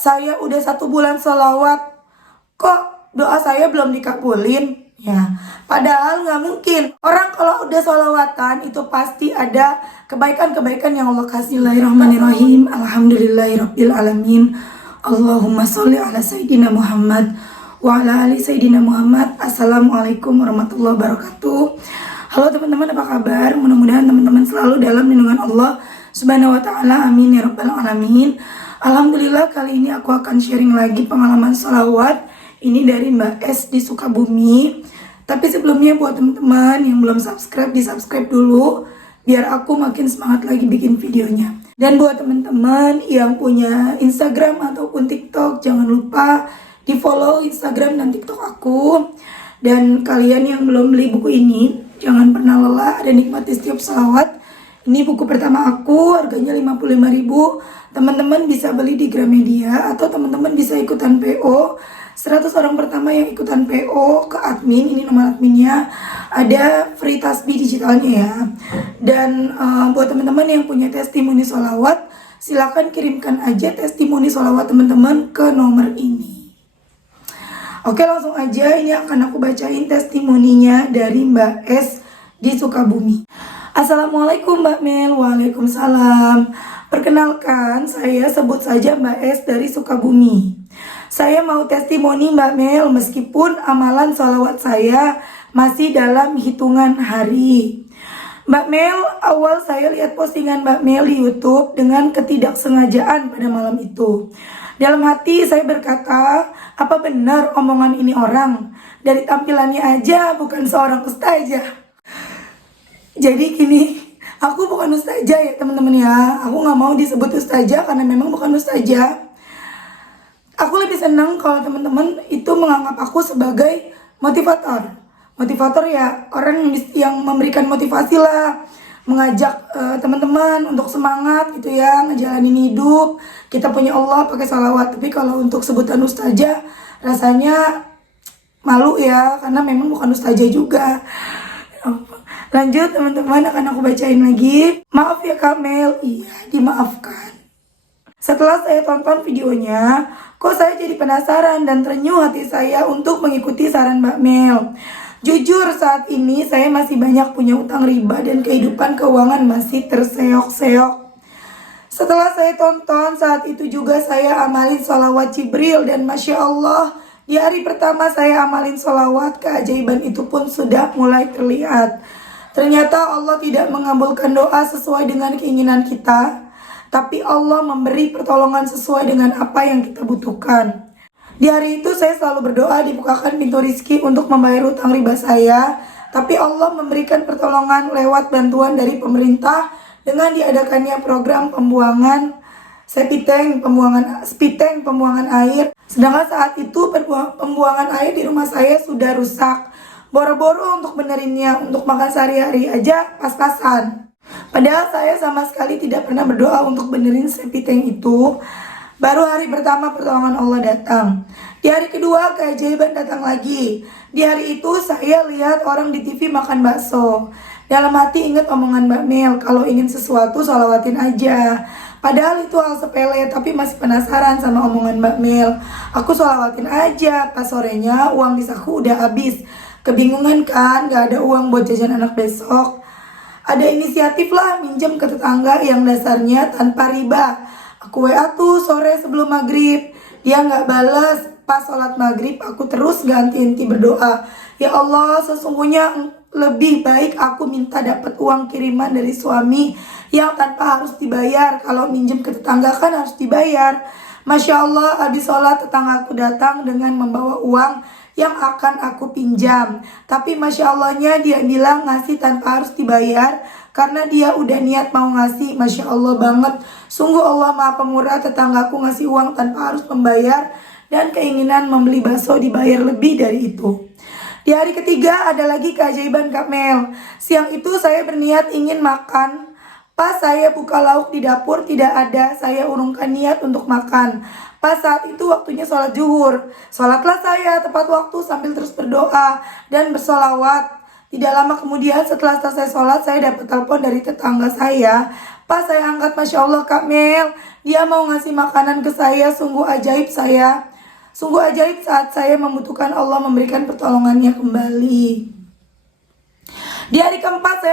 saya udah 1 bulan sholawat, kok doa saya belum dikabulin? Ya, padahal nggak mungkin. Orang kalau udah sholawatan itu pasti ada kebaikan-kebaikan yang Allah kasih. Bismillahirrahmanirrahim. Alhamdulillahirabbil alamin. Allahumma sholli ala sayyidina Muhammad wa ala ali sayyidina Muhammad. Assalamualaikum warahmatullahi wabarakatuh. Halo teman-teman, apa kabar? Mudah-mudahan teman-teman selalu dalam lindungan Allah Subhanahu wa taala. Amin ya rabbal alamin. Alhamdulillah, kali ini aku akan sharing lagi pengalaman sholawat. Ini dari Mbak S di Sukabumi. Tapi sebelumnya buat teman-teman yang belum subscribe, di subscribe dulu biar aku makin semangat lagi bikin videonya. Dan buat teman-teman yang punya Instagram ataupun TikTok, jangan lupa di follow Instagram dan TikTok aku. Dan kalian yang belum beli buku ini, jangan pernah lelah dan nikmati setiap sholawat. Ini buku pertama aku, harganya 55.000. Teman-teman bisa beli di Gramedia atau teman-teman bisa ikutan PO. 100 orang pertama yang ikutan PO ke admin, ini nomor adminnya, ada free tasbih digitalnya ya. Dan buat teman-teman yang punya testimoni sholawat, silakan kirimkan aja testimoni sholawat teman-teman ke nomor ini. Oke, langsung aja, ini akan aku bacain testimoninya dari Mbak S di Sukabumi. Assalamualaikum Mbak Mel. Waalaikumsalam. Perkenalkan, saya sebut saja Mbak S dari Sukabumi. Saya mau testimoni Mbak Mel, meskipun amalan sholawat saya masih dalam hitungan hari. Mbak Mel, awal saya lihat postingan Mbak Mel di YouTube dengan ketidaksengajaan pada malam itu. Dalam hati saya berkata, apa benar omongan ini orang? Dari tampilannya aja bukan seorang ustazah. Jadi gini, aku bukan ustazah ya teman-teman ya. Aku gak mau disebut ustazah karena memang bukan ustazah. Aku lebih senang kalau teman-teman itu menganggap aku sebagai motivator. Motivator ya orang yang memberikan motivasi lah, mengajak teman-teman untuk semangat gitu ya, ngejalanin hidup. Kita punya Allah pakai salawat. Tapi kalau untuk sebutan ustazah rasanya malu ya, karena memang bukan ustazah juga. Lanjut teman-teman, akan aku bacain lagi. Maaf ya Kamel, iya dimaafkan. Setelah saya tonton videonya, kok saya jadi penasaran dan terenyuh hati saya untuk mengikuti saran Mbak Mel. Jujur saat ini saya masih banyak punya utang riba dan kehidupan keuangan masih terseok-seok. Setelah saya tonton, saat itu juga saya amalin sholawat Jibril dan Masya Allah, di hari pertama saya amalin sholawat, keajaiban itu pun sudah mulai terlihat. Ternyata Allah tidak mengabulkan doa sesuai dengan keinginan kita, tapi Allah memberi pertolongan sesuai dengan apa yang kita butuhkan. Di hari itu saya selalu berdoa dibukakan pintu rizki untuk membayar utang riba saya, tapi Allah memberikan pertolongan lewat bantuan dari pemerintah dengan diadakannya program pembuangan sepiteng, pembuangan air. Sedangkan saat itu pembuangan air di rumah saya sudah rusak. Boro-boro untuk benerinnya, untuk makan sehari-hari aja pas-pasan. Padahal saya sama sekali tidak pernah berdoa untuk benerin sepiteng itu. Baru hari pertama pertolongan Allah datang. Di hari kedua keajaiban datang lagi. Di hari itu saya lihat orang di TV makan bakso. Dalam hati ingat omongan Mbak Mel, kalau ingin sesuatu sholawatin aja. Padahal itu hal sepele, tapi masih penasaran sama omongan Mbak Mel. Aku sholawatin aja, pas sorenya uang di saku udah habis. Kebingungan kan, gak ada uang buat jajan anak besok. Ada inisiatif lah minjem ke tetangga yang dasarnya tanpa riba. Aku WA tuh sore sebelum maghrib, dia gak balas. Pas sholat maghrib aku terus ganti-ganti berdoa. Ya Allah, sesungguhnya lebih baik aku minta dapat uang kiriman dari suami yang tanpa harus dibayar. Kalau minjem ke tetangga kan harus dibayar. Masya Allah, habis sholat tetangga aku datang dengan membawa uang yang akan aku pinjam. Tapi Masya Allahnya dia bilang ngasih tanpa harus dibayar, karena dia udah niat mau ngasih. Masya Allah banget. Sungguh Allah Maha Pemurah, tetanggaku ngasih uang tanpa harus membayar, dan keinginan membeli bakso dibayar lebih dari itu. Di hari ketiga ada lagi keajaiban Kak Mel. Siang itu saya berniat ingin makan. Pas saya buka lauk di dapur tidak ada, saya urungkan niat untuk makan. Pas saat itu waktunya sholat zuhur. Sholatlah saya tepat waktu sambil terus berdoa dan bersolawat. Tidak lama kemudian setelah selesai sholat, saya dapat telepon dari tetangga saya. Pas saya angkat, Masya Allah Kak Mel, dia mau ngasih makanan ke saya. Sungguh ajaib saya. Sungguh ajaib saat saya membutuhkan Allah memberikan pertolongannya kembali. Di hari keempat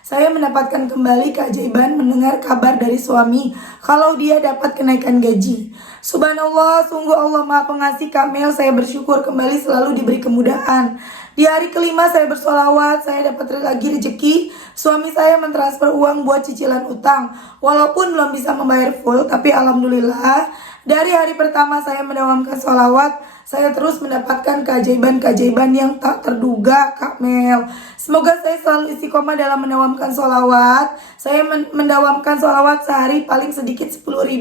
saya mendapatkan kembali keajaiban mendengar kabar dari suami kalau dia dapat kenaikan gaji. Subhanallah, sungguh Allah Maha Pengasih Kak Mel, saya bersyukur kembali selalu diberi kemudahan. Di hari kelima saya bersolawat, saya dapat lagi rezeki. Suami saya mentransfer uang buat cicilan utang. Walaupun belum bisa membayar full, tapi alhamdulillah dari hari pertama saya mendawamkan sholawat, saya terus mendapatkan keajaiban-keajaiban yang tak terduga Kak Mel. Semoga saya selalu istiqomah dalam mendawamkan sholawat. Saya mendawamkan sholawat sehari paling sedikit 10.000.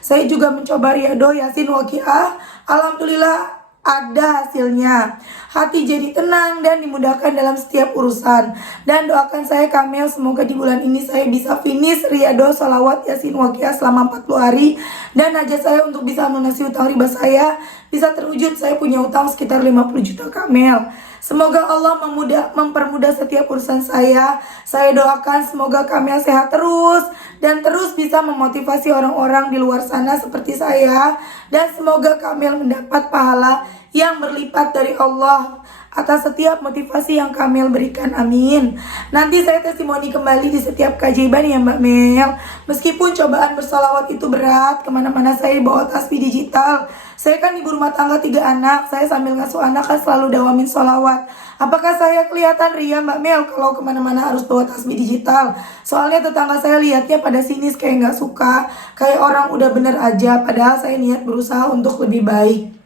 Saya juga mencoba riyado, yasin, waqiah. Alhamdulillah ada hasilnya. Hati jadi tenang dan dimudahkan dalam setiap urusan. Dan doakan saya Kak Mel, semoga di bulan ini saya bisa finish riyado, sholawat, yasin, waqiah selama 40 hari. Dan hajat saya untuk bisa melunasi utang riba saya bisa terwujud. Saya punya utang sekitar 50 juta Kak Mel. Semoga Allah mempermudah setiap urusan saya. Saya doakan semoga Kak Mel sehat terus dan terus bisa memotivasi orang-orang di luar sana seperti saya. Dan semoga Kak Mel mendapat pahala yang berlipat dari Allah atas setiap motivasi yang Kak Mel berikan, amin. Nanti saya testimoni kembali di setiap keajaiban ya Mbak Mel. Meskipun cobaan bersolawat itu berat, kemana-mana saya bawa tasbih digital. Saya kan ibu rumah tangga 3 anak, saya sambil ngasuh anak kan selalu dawamin solawat. Apakah saya kelihatan ria Mbak Mel kalau kemana-mana harus bawa tasbih digital? Soalnya tetangga saya lihatnya pada sinis, kayak nggak suka, kayak orang udah bener aja, padahal saya niat berusaha untuk lebih baik.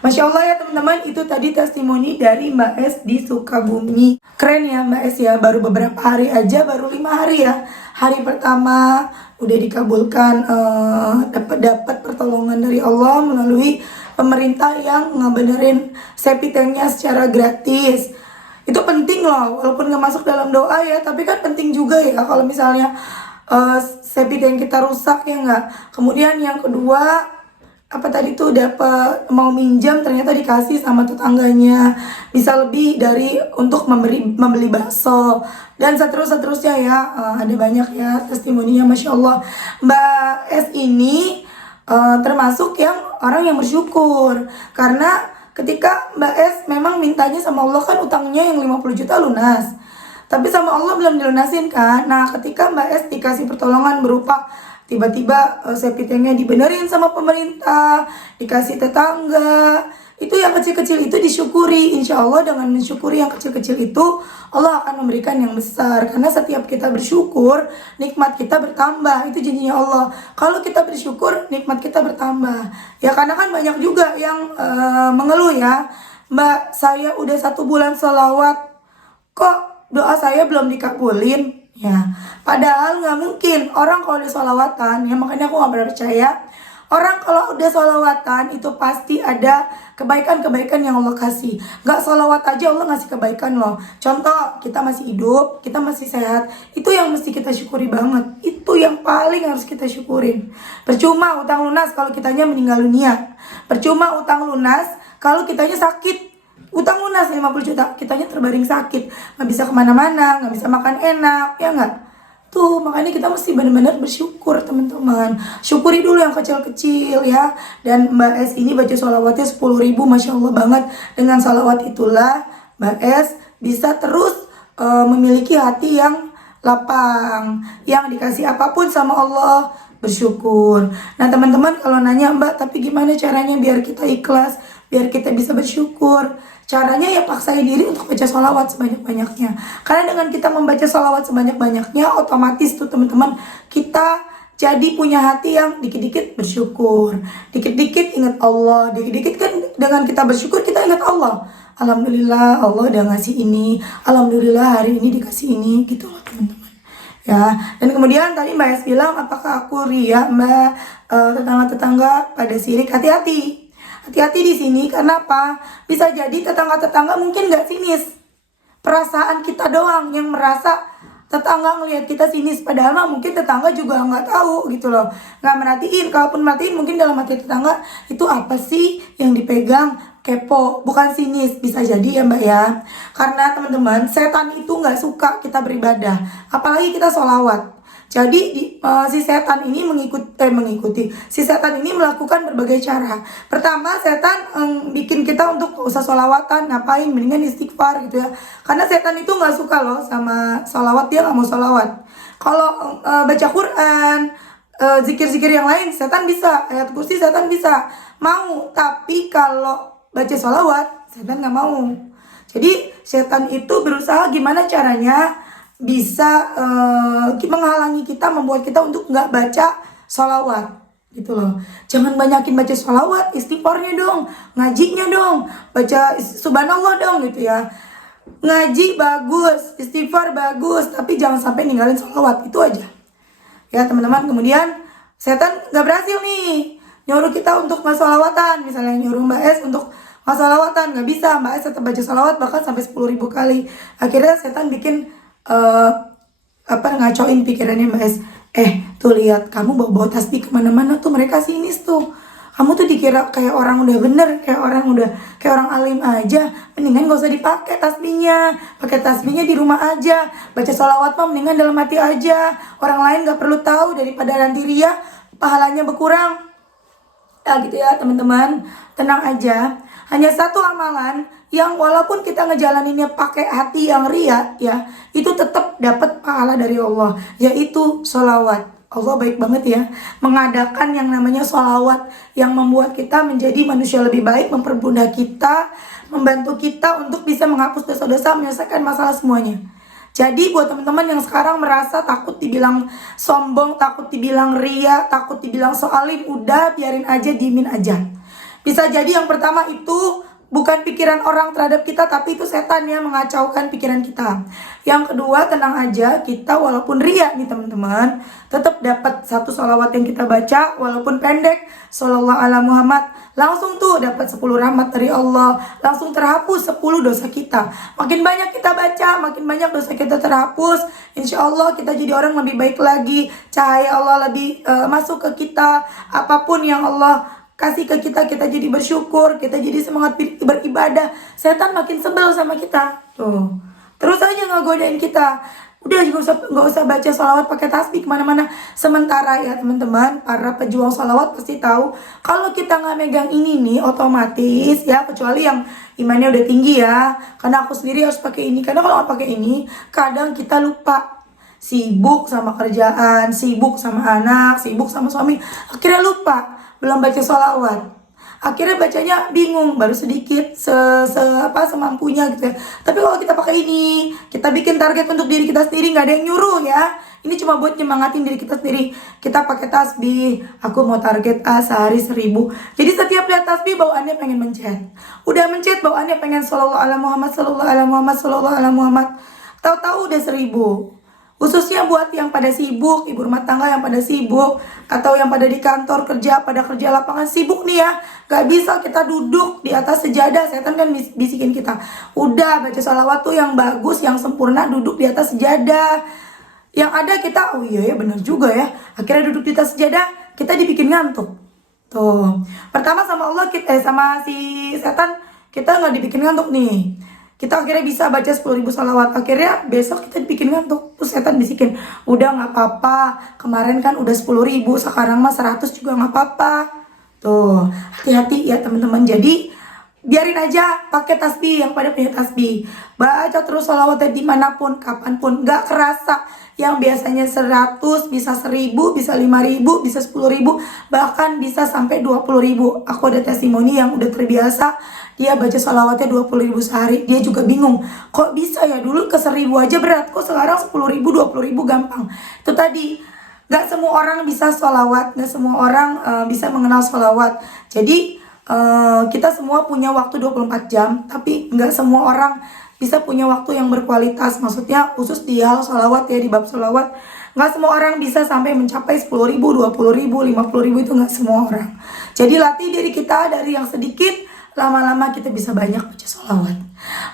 Masya Allah ya teman-teman, itu tadi testimoni dari Mbak S di Sukabumi. Keren ya Mbak S ya, baru beberapa hari aja, baru 5 hari ya. Hari pertama udah dikabulkan, dapat pertolongan dari Allah melalui pemerintah yang ngebenerin septic tanknya secara gratis. Itu penting loh, walaupun gak masuk dalam doa ya, tapi kan penting juga ya kalau misalnya septic tank kita rusak ya nggak. Kemudian yang kedua, apa tadi tuh dapat mau minjam ternyata dikasih sama tetangganya, bisa lebih dari untuk membeli bakso dan seterusnya ya. Ada banyak ya testimoninya, Masya Allah. Mbak S ini termasuk yang orang yang bersyukur karena ketika Mbak S memang mintanya sama Allah kan utangnya yang 50 juta lunas, tapi sama Allah belum dilunasin kan. Nah ketika Mbak S dikasih pertolongan berupa tiba-tiba septic tanknya dibenerin sama pemerintah, dikasih tetangga, itu yang kecil-kecil itu disyukuri. Insya Allah dengan mensyukuri yang kecil-kecil itu, Allah akan memberikan yang besar. Karena setiap kita bersyukur, nikmat kita bertambah. Itu janjinya Allah. Kalau kita bersyukur, nikmat kita bertambah. Ya karena kan banyak juga yang mengeluh ya, Mbak saya udah 1 bulan sholawat, kok doa saya belum dikabulin? Ya, padahal nggak mungkin. Orang kalau udah sholawatan, ya makanya aku nggak pernah percaya. Orang kalau udah sholawatan itu pasti ada kebaikan-kebaikan yang Allah kasih. Nggak sholawat aja Allah ngasih kebaikan loh. Contoh, kita masih hidup, kita masih sehat. Itu yang mesti kita syukuri banget. Itu yang paling harus kita syukurin. Percuma utang lunas kalau kitanya meninggal dunia. Percuma utang lunas kalau kitanya sakit. Utang lunas 50 juta, kitanya terbaring sakit, nggak bisa kemana-mana, nggak bisa makan enak, ya nggak? Tuh, makanya kita mesti benar-benar bersyukur teman-teman. Syukuri dulu yang kecil-kecil ya. Dan Mbak S ini baca sholawatnya 10.000, Masya Allah banget. Dengan sholawat itulah Mbak S bisa terus memiliki hati yang lapang, yang dikasih apapun sama Allah, bersyukur. Nah teman-teman kalau nanya Mbak, tapi gimana caranya biar kita ikhlas, biar kita bisa bersyukur? Caranya ya paksain diri untuk baca sholawat sebanyak-banyaknya. Karena dengan kita membaca sholawat sebanyak-banyaknya, otomatis tuh teman-teman, kita jadi punya hati yang dikit-dikit bersyukur, dikit-dikit ingat Allah, dikit-dikit kan dengan kita bersyukur kita ingat Allah. Alhamdulillah Allah udah ngasih ini, alhamdulillah hari ini dikasih ini, gitu loh teman-teman. Ya, dan kemudian tadi Mbak S bilang apakah aku ria Mbak, tetangga-tetangga pada sirik, hati-hati. Hati-hati di sini, karena apa? Bisa jadi tetangga-tetangga mungkin gak sinis. Perasaan kita doang yang merasa tetangga ngelihat kita sinis, padahal mah mungkin tetangga juga nggak tahu gitu loh, nggak merhatiin. Kalaupun merhatiin mungkin dalam hati tetangga itu apa sih yang dipegang, kepo, bukan sinis. Bisa jadi ya mbak ya, karena teman-teman setan itu nggak suka kita beribadah, apalagi kita sholawat. Jadi si setan ini mengikuti si setan ini melakukan berbagai cara. Pertama, setan bikin kita untuk gak usah sholawatan, ngapain, mendingan istighfar gitu ya. Karena setan itu nggak suka loh sama sholawat, dia nggak mau sholawat. Kalau baca Quran, zikir-zikir yang lain, setan bisa, ayat kursi setan bisa, mau. Tapi kalau baca sholawat, setan nggak mau. Jadi setan itu berusaha gimana caranya bisa menghalangi kita, membuat kita untuk nggak baca sholawat gitu loh. Jangan banyakin baca sholawat, istighfarnya dong, ngajinya dong, baca subhanallah dong gitu ya. Ngaji bagus, istighfar bagus, tapi jangan sampai ninggalin sholawat, itu aja ya teman-teman. Kemudian setan nggak berhasil nih nyuruh kita untuk nggak sholawatan, misalnya nyuruh Mbak Es untuk nggak sholawatan, nggak bisa. Mbak Es tetap baca sholawat bahkan sampai 10.000 kali. Akhirnya setan bikin ngacoin pikirannya Mbak Es. Tuh lihat, kamu bawa tasbih kemana-mana tuh, mereka sinis tuh. Kamu tuh dikira kayak orang udah bener, kayak orang alim aja. Mendingan gak usah dipakai tasbihnya, pakai tasbihnya di rumah aja. Baca sholawat mah mendingan dalam hati aja. Orang lain gak perlu tahu, daripada nanti ria pahalanya berkurang. Ya gitu ya teman-teman, tenang aja. Hanya satu amalan yang walaupun kita ngejalaninnya pakai hati yang ria ya, itu tetap dapat pahala dari Allah, yaitu sholawat. Allah baik banget ya, mengadakan yang namanya sholawat yang membuat kita menjadi manusia lebih baik, mempermudah kita, membantu kita untuk bisa menghapus dosa-dosa, menyelesaikan masalah semuanya. Jadi buat teman-teman yang sekarang merasa takut dibilang sombong, takut dibilang ria, takut dibilang soalim, udah biarin aja, diemin aja. Bisa jadi yang pertama itu bukan pikiran orang terhadap kita, tapi itu setan yang mengacaukan pikiran kita. Yang kedua, tenang aja, kita walaupun ria nih teman-teman, tetap dapat satu sholawat yang kita baca, walaupun pendek, shollallahu ala Muhammad, langsung tuh dapat 10 rahmat dari Allah, langsung terhapus 10 dosa kita. Makin banyak kita baca, makin banyak dosa kita terhapus. Insya Allah kita jadi orang lebih baik lagi, cahaya Allah lebih masuk ke kita. Apapun yang Allah kasih ke kita, kita jadi bersyukur, kita jadi semangat beribadah. Setan makin sebel sama kita. Tuh, terus aja ngegodain kita. Udah nggak usah baca sholawat pakai tasbih kemana-mana. Sementara ya teman-teman, para pejuang sholawat pasti tahu kalau kita nggak megang ini nih, otomatis ya, kecuali yang imannya udah tinggi ya. Karena aku sendiri harus pakai ini. Karena kalau nggak pakai ini, kadang kita lupa. Sibuk sama kerjaan, sibuk sama anak, sibuk sama suami, akhirnya lupa, belum baca sholawat. Akhirnya bacanya bingung, baru sedikit semampunya gitu ya. Tapi kalau kita pakai ini, kita bikin target untuk diri kita sendiri, nggak ada yang nyuruh ya. Ini cuma buat nyemangatin diri kita sendiri. Kita pakai tasbih, aku mau target sehari 1000. Jadi setiap lihat tasbih bawaannya pengen mencet. Udah mencet bawaannya pengen sallallahu ala Muhammad, sallallahu ala Muhammad, sallallahu ala Muhammad. Tahu-tahu udah 1000. Khususnya buat yang pada sibuk, ibu rumah tangga yang pada sibuk, atau yang pada di kantor kerja, pada kerja lapangan sibuk nih ya. Gak bisa kita duduk di atas sejadah, setan kan bisikin kita. Udah baca sholawat tuh yang bagus, yang sempurna, duduk di atas sejadah. Yang ada kita, oh iya ya benar juga ya. Akhirnya duduk di atas sejadah, kita dibikin ngantuk. Tuh, pertama sama Allah sama si setan kita nggak dibikin ngantuk nih. Kita akhirnya bisa baca 10.000 salawat. Akhirnya besok kita bikin ngantuk. Terus setan bisikin, udah gak apa-apa, kemarin kan udah 10.000, sekarang mah 100 juga gak apa-apa. Tuh, hati-hati ya teman-teman. Jadi biarin aja, pakai tasbih yang pada punya tasbih. Baca terus salawatnya dimanapun, kapanpun. Gak kerasa. Yang biasanya 100, bisa 1.000, bisa 5.000, bisa 10.000, bahkan bisa sampai 20.000. Aku ada testimoni yang udah terbiasa, dia baca sholawatnya 20.000 sehari. Dia juga bingung, kok bisa ya, dulu ke 1.000 aja berat, kok sekarang 10.000, 20.000 gampang. Itu tadi, gak semua orang bisa sholawat, gak semua orang bisa mengenal sholawat. Jadi kita semua punya waktu 24 jam, tapi gak semua orang bisa punya waktu yang berkualitas. Maksudnya khusus di hal sholawat ya, di bab sholawat, gak semua orang bisa sampai mencapai 10.000, 20.000, 50.000, itu gak semua orang. Jadi latih diri kita dari yang sedikit, lama-lama kita bisa banyak baca sholawat.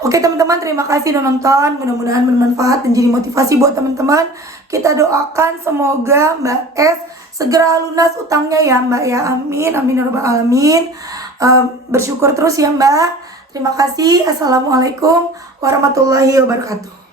Oke teman-teman, terima kasih udah nonton. Mudah-mudahan bermanfaat dan jadi motivasi buat teman-teman. Kita doakan semoga Mbak S segera lunas utangnya ya Mbak ya. Amin, amin ya rabbal alamin. Bersyukur terus ya Mbak. Terima kasih. Assalamualaikum warahmatullahi wabarakatuh.